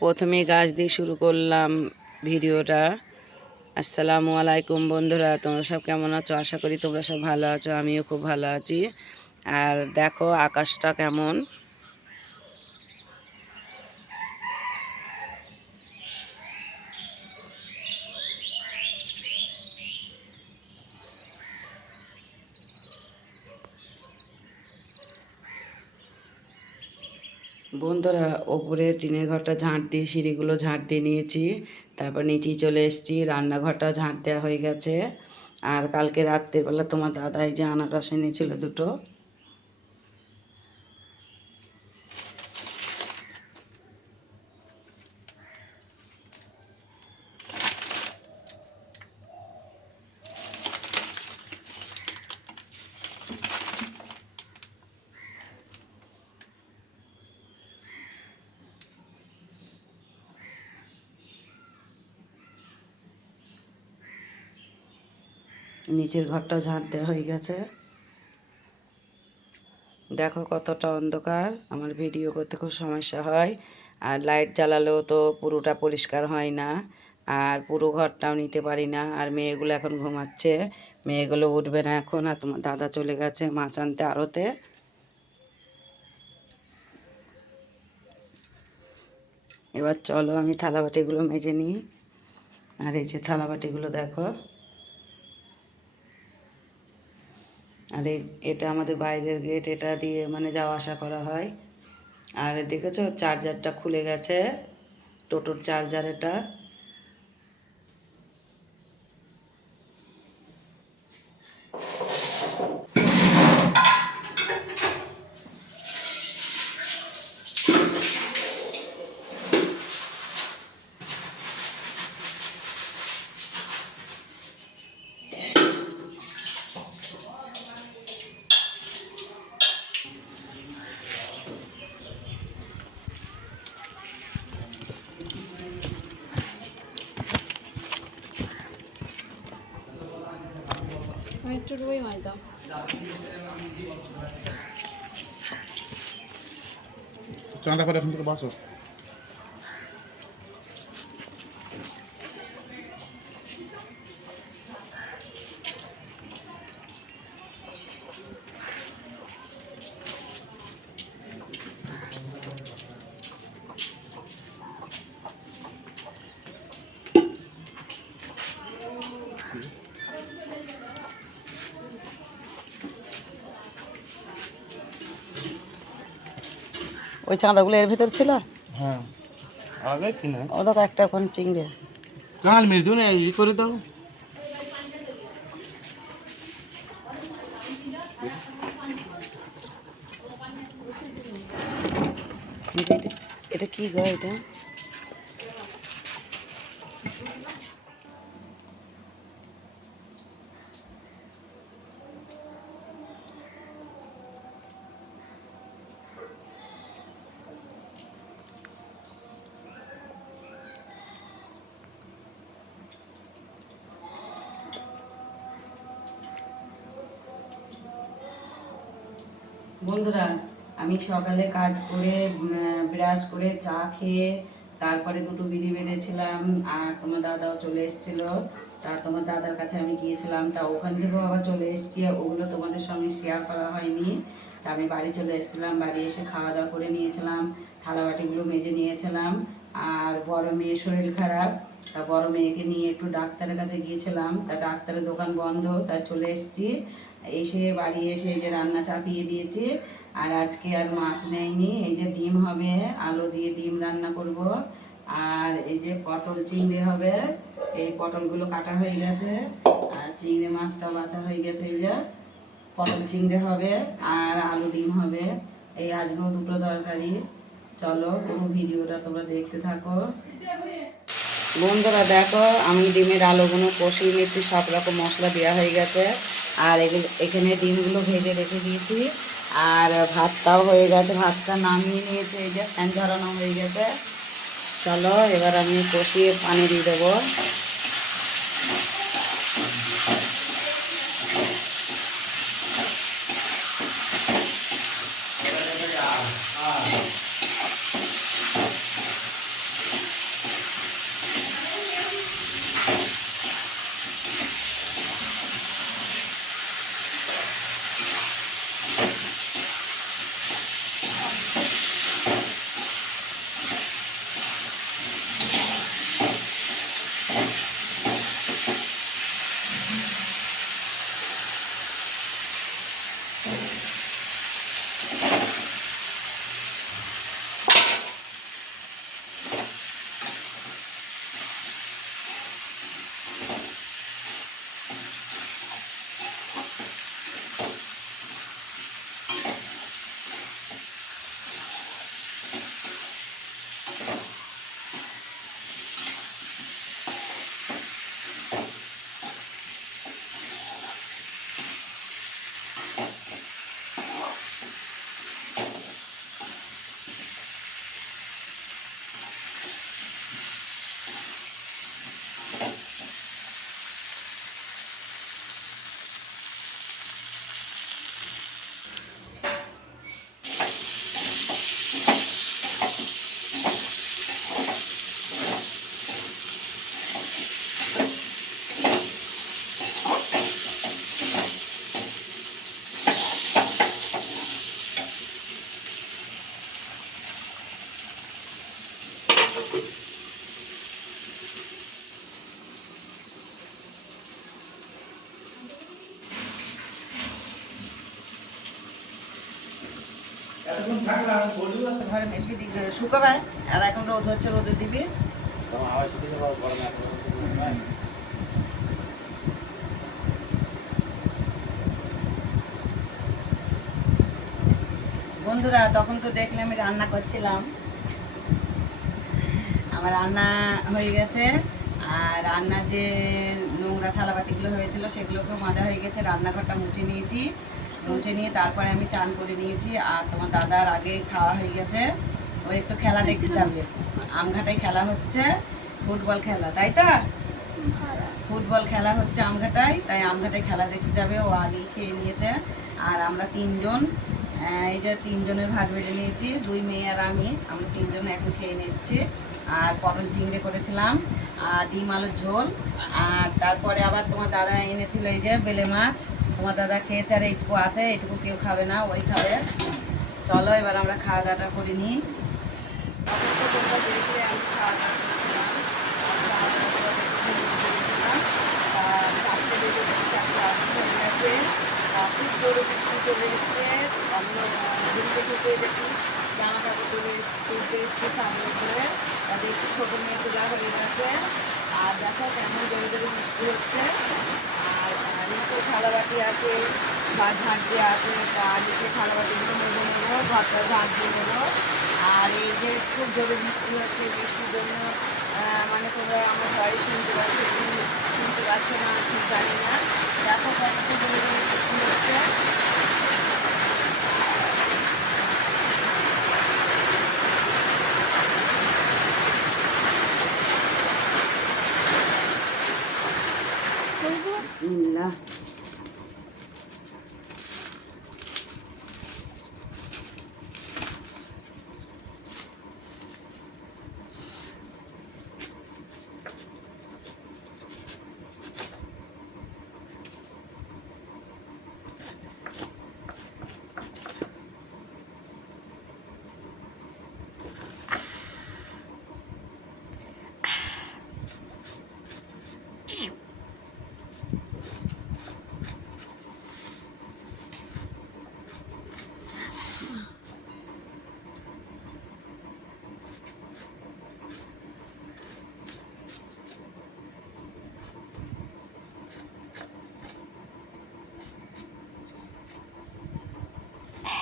প্রথমে গাছ দিয়ে শুরু করলাম ভিডিওটা। আসসালামু আলাইকুম বন্ধুরা, তোমরা সব কেমন আছো? আশা করি তোমরা সব ভালো আছো, আমিও খুব ভালো আছি। আর দেখো, আকাশটা কেমন? বন্ধুরা, ওপরে টিনের ঘরটা ঝাঁট দিয়ে, সিঁড়িগুলো ঝাঁট দিয়ে নিয়েছি। তারপর নিচেই চলে এসেছি রান্নাঘরটা ঝাঁট দেওয়া হয়ে গেছে। আর কালকে রাত্রেবেলা তোমার দাদা এই যে আনারস এনেছিল দুটো নিচের ঘরটা ঝাঁট দেওয়া হয়ে গেছে। দেখো কতটা অন্ধকার। আমার ভিডিও করতে খুব সমস্যা হয়। আর লাইট জ্বালালেও তো পুরোটা পরিষ্কার হয় না। আর পুরো ঘরটাও নিতে পারি না। আর মেয়েগুলো এখন ঘুমাচ্ছে। মেয়েগুলো উঠবে না এখন। আর তোমার দাদা চলে গেছে মাছ আনতে আড়তে। এবার চলো আমি থালাবাটিগুলো মেজে নিই। আর এই যে থালাবাটিগুলো দেখো। আর এটা আমাদের বাইরের গেট এটা দিয়ে মানে যাওয়া আসা করা হয়। আর দেখেছ? চার্জারটা খুলে গেছে। টোটোর চার্জার এটা আমি একটু রুই মাছ দাও চাঁদা করে এখন থেকে বাঁচো। ওই চাঁদাগুলো এর ভেতর ছিল? হ্যাঁ। আগে কি ও দেখো একটা এখন চিংড়ে। কাল মৃদু না ই করে দাও। এটা কি গো এটা? বন্ধুরা, আমি সকালে কাজ করে ব্রাশ করে চা খেয়ে তারপরে দুটো বিড়ি বেঁধেছিলাম আর তোমার দাদাও চলে এসেছিল। তা তোমার দাদার কাছে আমি গিয়েছিলাম, তা ওখান থেকেও আবার চলে এসেছি ওগুলো তোমাদের সঙ্গে শেয়ার করা হয়নি। তা আমি বাড়ি চলে এসেছিলাম, বাড়ি এসে খাওয়া দাওয়া করে নিয়েছিলাম থালা বাটিগুলো মেজে নিয়েছিলাম আর বড় মেয়ের শরীর খারাপ। তা বড় মেয়েকে নিয়ে একটু ডাক্তারের কাছে গিয়েছিলাম, তা ডাক্তারের দোকান বন্ধ, তা চলে এসেছি। এসে বাড়ি এসে এই যে রান্না চাপিয়ে দিয়েছি। আর আজকে আর মাছ নেয়নি, এই যে ডিম হবে, আলু দিয়ে ডিম রান্না করব। আর এই যে পটল চিংড়ি হবে, এই পটলগুলো কাটা হয়ে গেছে। আর চিংড়ি মাছটাও বাছা হয়ে গেছে এই যে। পটল চিংড়ি হবে, আর আলু ডিম হবে। এই আজকেও দুটো তরকারি। চলো পুরো ভিডিওটা তোমরা দেখতে থাকো। বন্ধুরা দেখো, আমি ডিমের আলুগুলো কষিয়ে নিচ্ছি, সব রকম মশলা দেওয়া হয়ে গেছে। আর এগুলো, এখানে ডিমগুলো ভেজে রেখে দিয়েছি। আর ভাতটাও হয়ে গেছে, ভাতটা নামিয়ে নিয়েছে, এই যে ফ্যান ঝরানো হয়ে গেছে। চলো, এবার আমি কষিয়ে পানি দিয়ে দেবো। বন্ধুরা, তখন তো দেখলে আমি রান্না করছিলাম। আমার রান্না হয়ে গেছে, আর রান্নার যে নোংরা থালা বাটিগুলো হয়েছিল সেগুলোকেও মাজা হয়ে গেছে, রান্নাঘরটা মুছে নিয়েছি। মুছে নিয়ে তারপরে আমি চান করে নিয়েছি। আর তোমার দাদার আগে খাওয়া হয়ে গেছে। ও একটু খেলা দেখতে যাবে। আমঘাটায় খেলা হচ্ছে। ফুটবল খেলা, তাই তো? ফুটবল খেলা হচ্ছে আমঘাটায় তাই আমঘাটায় খেলা দেখতে যাবে। ও আগেই খেয়ে নিয়েছে। আর আমরা তিনজন এই যে তিনজনের ভাত বেড়ে নিয়েছি। দুই মেয়ে আর আমি, আমরা তিনজন এখন খেয়ে নিচ্ছি। আর পটল চিংড়ি করেছিলাম, আর ডিম আলুর ঝোল। আর তারপরে আবার তোমার দাদা এনেছিল এই যে বেলে মাছ। তোমার দাদা খেয়েছে আর এইটুকু আছে, এইটুকু কেউ খাবে না, ওই খাবে। চলো এবার আমরা খাওয়া দাওয়াটা করে নিই। খুব জোরে বৃষ্টি চলে এসছে আমি ঘুম থেকে উঠে দেখি জামা কাপড় তুলে তুলতে এসছে ছাদের উপরে আর দেখছি ছোটো মেয়ে তোলা হয়ে গেছে আর দেখো কেমন জোরে জোরে বৃষ্টি হচ্ছে আর নিচে থালা বাটি আছে বা ঝাঁট দিয়ে আছে তা নিচে থালা বাটিগুলো মেজে নেব ঘরটা ঝাঁট দিয়ে নেব আর এই যে খুব জোরে বৃষ্টি হচ্ছে বৃষ্টির জন্য মানে তোমরা আমার বাড়ি শুনতে পাচ্ছি শুনতে পাচ্ছে না ঠিক জানি না দেখো কত জোরে বৃষ্টি হচ্ছে nila.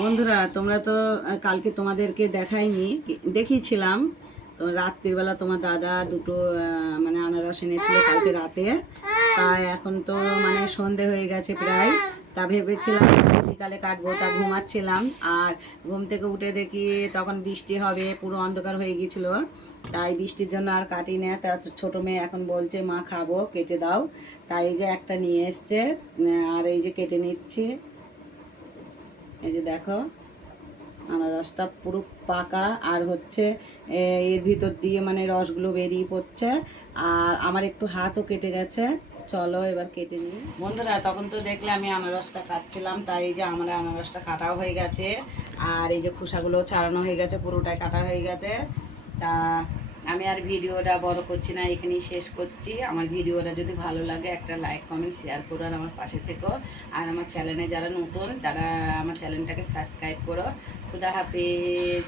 বন্ধুরা, তোমরা তো কালকে তোমাদেরকে দেখাইনি, দেখিয়েছিলাম। তো রাত্রিবেলা তোমার দাদা দুটো মানে আনারস এনেছিল কালকে রাতে। তাই এখন তো মানে সন্ধে হয়ে গেছে প্রায়। তা ভেবেছিলাম বিকালে কাটবো, তা ঘুমাচ্ছিলাম। আর ঘুম থেকে উঠে দেখি তখন বৃষ্টি হবে, পুরো অন্ধকার হয়ে গিয়েছিল। তাই বৃষ্টির জন্য আর কাটি না তা ছোটো মেয়ে এখন বলছে, মা, খাব, কেটে দাও। তাই এই যে একটা নিয়ে এসছে আর এই যে কেটে নিচ্ছি। এই যে দেখো, আনারসটা পুরো পাকা, আর হচ্ছে এর ভিতর দিয়ে মানে রসগুলো বেরিয়ে পড়ছে, আর আমার একটু হাতও কেটে গেছে। চলো এবার কেটে নিই। বন্ধুরা, তখন তো দেখলে আমি আনারসটা কাটছিলাম, তাই এই যে আমার আনারসটা কাটাও হয়ে গেছে, আর এই যে খোসাগুলো ছাড়ানো হয়ে গেছে, পুরোটাই কাটা হয়ে গেছে। তা আমি আর ভিডিওটা বড় করছি না, এখানেই শেষ করছি। আমার ভিডিওটা যদি ভালো লাগে, একটা লাইক কমেন্ট শেয়ার করো আর আমার পাশে থেকো। আর আমার চ্যানেলে যারা নতুন, তারা আমার চ্যানেলটাকে সাবস্ক্রাইব করো। খুদা হাফিজ।